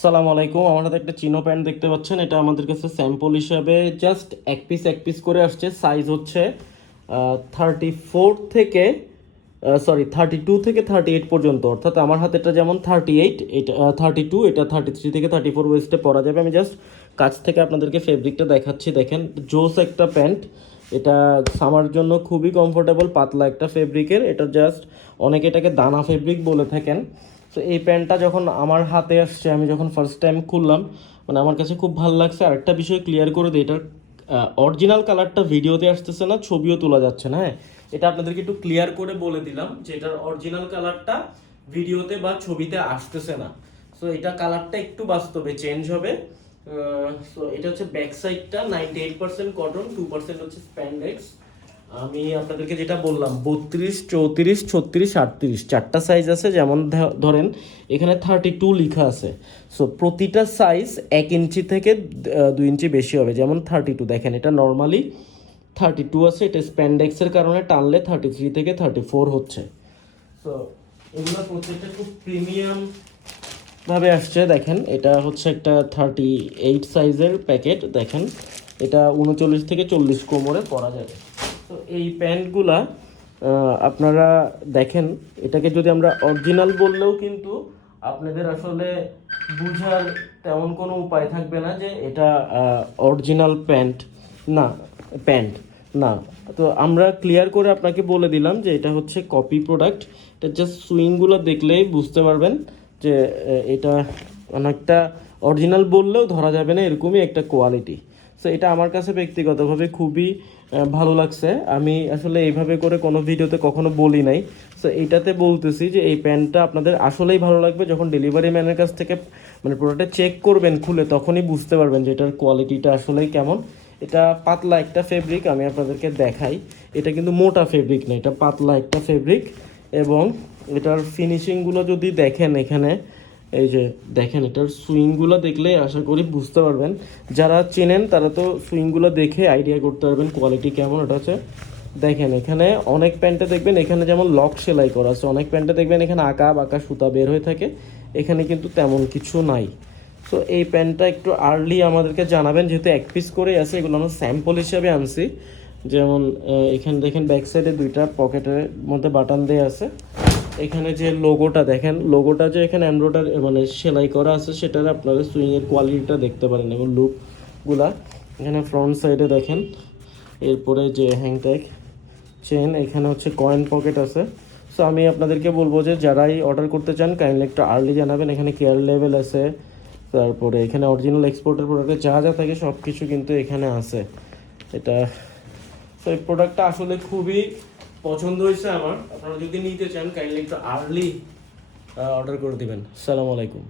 সালাম আলাইকুম। আমার হাতে একটা চিনো প্যান্ট দেখতে পাচ্ছেন, এটা আমাদের কাছে স্যাম্পল হিসাবে জাস্ট এক পিস করে আসছে। সাইজ হচ্ছে 34 থেকে 32 থেকে 38 পর্যন্ত, অর্থাৎ আমার হাতেটা যেমন 38, এটা 32, এটা 33 থেকে 34 ওয়েস্টে পরা যাবে। আমি জাস্ট কাছ থেকে আপনাদেরকে ফেব্রিকটা দেখাচ্ছি। দেখেন, জোস একটা প্যান্ট। এটা সামার জন্য খুবই কমফোর্টেবল, পাতলা একটা ফেব্রিকের। এটা জাস্ট অনেকে এটাকে দানা ফেব্রিক বলে থাকেন। তো এই প্যান্টটা যখন আমার হাতে আসছে, আমি যখন ফার্স্ট টাইম খুললাম, মানে আমার কাছে খুব ভালো লাগছে। আরেকটা বিষয় ক্লিয়ার করে দিই, এটার অরিজিনাল কালারটা ভিডিওতে আসতেছে না, ছবিও তোলা যাচ্ছে না। হ্যাঁ, এটা আপনাদেরকে একটু ক্লিয়ার করে বলে দিলাম যে এটার অরিজিনাল কালারটা ভিডিওতে বা ছবিতে আসতেছে না। সো এটা কালারটা একটু বাস্তবে চেঞ্জ হবে। সো এটা হচ্ছে ব্যাক সাইডটা 98% কটন, 2% হচ্ছে স্প্যান্ডেক্স। আমি আপনাদেরকে যেটা বললাম, 32, 34, 36, 38 চারটা সাইজ আছে। যেমন ধরেন এখানে 32 লেখা আছে। সো প্রতিটা সাইজ 1 ইঞ্চি থেকে 2 ইঞ্চি বেশি হবে। যেমন 32 দেখেন, এটা নর্মালি 32 আছে, এটা স্প্যান্ডেক্সের কারণে টানলে 33 থেকে 34 হচ্ছে। সো এগুলো প্রত্যেকটা খুব প্রিমিয়াম ভাবে আসছে। দেখেন, এটা হচ্ছে একটা 38 সাইজের প্যাকেট। দেখেন, এটা 39 থেকে 40 কোমরে পরা যাবে। তো এই প্যান্টগুলা আপনারা দেখেন, এটাকে যদি আমরা অরিজিনাল বললেও কিন্তু আপনাদের আসলে বুঝার তেমন কোনো উপায় থাকবে না যে এটা অরিজিনাল না প্যান্ট না। তো আমরা ক্লিয়ার করে আপনাকে বলে দিলাম যে এটা হচ্ছে কপি প্রোডাক্ট। এটা জাস্ট সুইংগুলো দেখলেই বুঝতে পারবেন যে এটা অনেকটা অরিজিনাল বললেও ধরা যাবে না, এরকমই একটা কোয়ালিটি। সো এটা আমার কাছে ব্যক্তিগতভাবে খুবই ভালো লাগছে। আমি আসলে এইভাবে করে কোনো ভিডিওতে কখনো বলি নাই। সো এইটাতে বলতেছি যে এই প্যান্টটা আপনাদের আসলেই ভালো লাগবে। যখন ডেলিভারি ম্যানের কাছ থেকে মানে প্রোডাক্টটা চেক করবেন খুলে, তখনই বুঝতে পারবেন যে এটার কোয়ালিটিটা আসলেই কেমন। এটা পাতলা একটা ফেব্রিক, আমি আপনাদেরকে দেখাই। এটা কিন্তু মোটা ফেব্রিক না, এটা পাতলা একটা ফেব্রিক। এবং এটার ফিনিশিংগুলো যদি দেখেন, এখানে এই যে দেখেন, এটার সুইংগুলো দেখলে আশা করি বুঝতে পারবেন। যারা চেনেন তারা তো সুইংগুলো দেখে আইডিয়া করতে পারবেন কোয়ালিটি কেমন। এটা হচ্ছে দেখেন, এখানে অনেক প্যান্টে দেখবেন এখানে যেমন লক সেলাই করা আছে, অনেক প্যান্টে দেখবেন এখানে আঁকা বাঁকা সুতা বের হয়ে থাকে। এখানে কিন্তু তেমন কিছু নাই। তো এই প্যান্টটা একটু আর্লি আমাদেরকে জানাবেন, যেহেতু এক পিস করেই আছে। এগুলো আমরা স্যাম্পল হিসাবে আনছি। যেমন এখানে দেখেন ব্যাক সাইডে দুইটা পকেটের মধ্যে বাটন দেওয়া আছে। এখানে যে লোগোটা দেখেন, লোগোটা যে এখানে এমব্রয়ডারি মানে সেলাই করা আছে, সেটার আপনারা সুইংয়ের কোয়ালিটিটা দেখতে পারেন এবং লুকগুলা। এখানে ফ্রন্ট সাইডে দেখেন। এরপরে যে হ্যাংট্যাগ চেন, এখানে হচ্ছে কয়েন পকেট আছে। সো আমি আপনাদেরকে বলবো যে যারাই অর্ডার করতে চান কাইন্ডলি একটু আর্লি জানাবেন। এখানে কেয়ার লেভেল আছে, তারপরে এখানে অরিজিনাল এক্সপোর্টের প্রোডাক্টে যা যা থাকে সব কিছু কিন্তু এখানে আছে। এটা তো এই প্রোডাক্টটা আসলে খুবই পছন্দ হয়েছে আমার। আপনারা যদি নিতে চান কাইন্ডলি একটু আর্লি অর্ডার করে দিবেন। আসসালামু আলাইকুম।